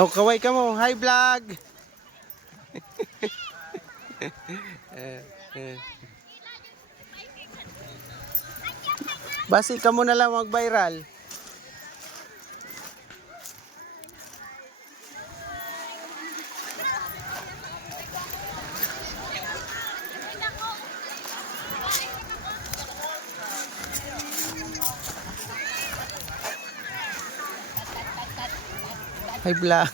Oh, kaway ka mo. Hi, vlog. Basi ka mo na lang mag-viral. Hi, vlog.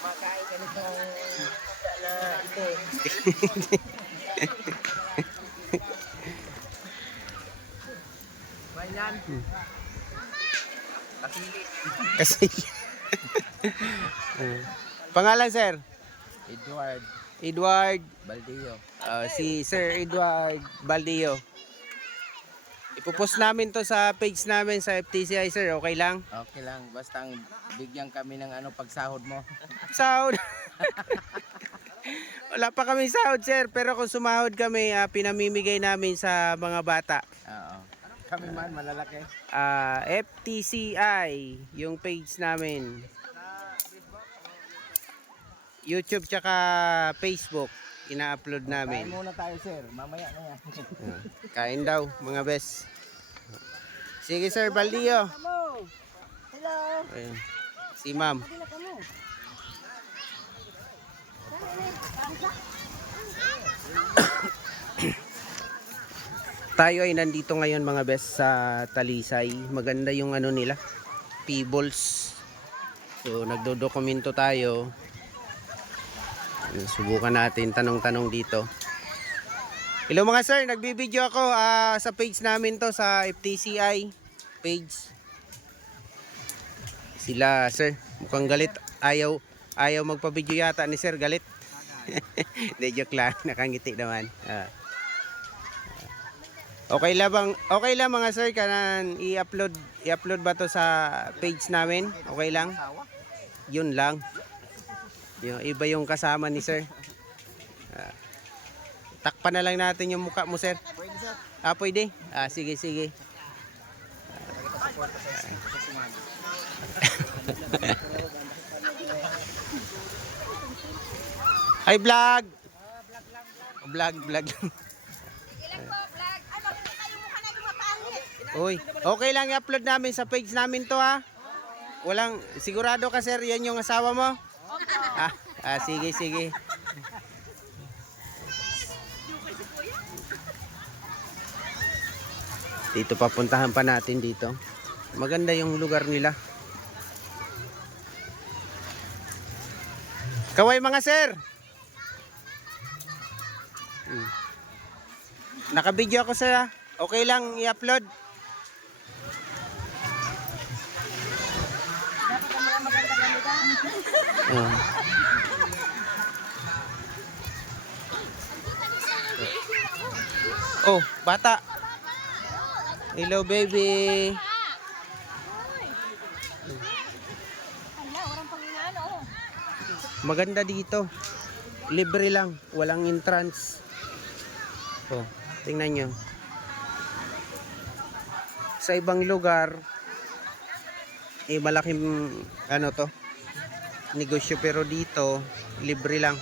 Makain ka nitong pusa na ito. Bayan. Kasili. Kasi pangalan, sir? Edward Edward. Baldeo. Si Sir Edward Baldeo. Ipopost namin to sa page namin sa FTCI, sir. Okay lang? Okay lang, basta ang bigyan kami ng pagsahod mo. Sahod. Wala pa kami sahod, sir. Pero kung sumahod kami, pinamimigay namin sa mga bata. Oo. Kami man malalaki. FTCI, yung page namin. YouTube tsaka Facebook, ina-upload Kain namin. muna tayo, sir. Mamaya na yan. Kain daw, mga best. Sige, Sir Baldeo. Hello. Ayun. Si ma'am. Tayo ay nandito ngayon, mga best, sa Talisay. Maganda yung ano nila, Peebles. So nagdodokumento tayo. Subukan natin tanong-tanong dito. Hello mga sir, nagbibideo ako sa page namin to, sa FTCI page. Sila sir, mukhang galit. Ayaw magpa-video yata ni sir, galit. Hindi, joke lang, nakangiti naman. Okay lang mga sir, kanan i-upload ba to sa page namin? Okay lang? Yun lang. Yung iba yung kasama ni sir. Takpan na lang natin yung mukha mo, sir. Pwede, sir. Pwede? Sige. Hi, vlog. Vlog. Uy, okay lang i-upload namin sa page namin to, ha. Walang, sigurado ka, sir, yan yung asawa mo? Sige. Dito papuntahan pa natin dito. Maganda yung lugar nila. Kaway mga sir. Naka-video ako, sir, ha? Okay lang i-upload. Oh, bata. Hello, baby. Maganda dito. Libre lang, walang entrance. Oh, tingnan nyo. Sa ibang lugar, malaking ano to, negosyo, pero dito libre lang.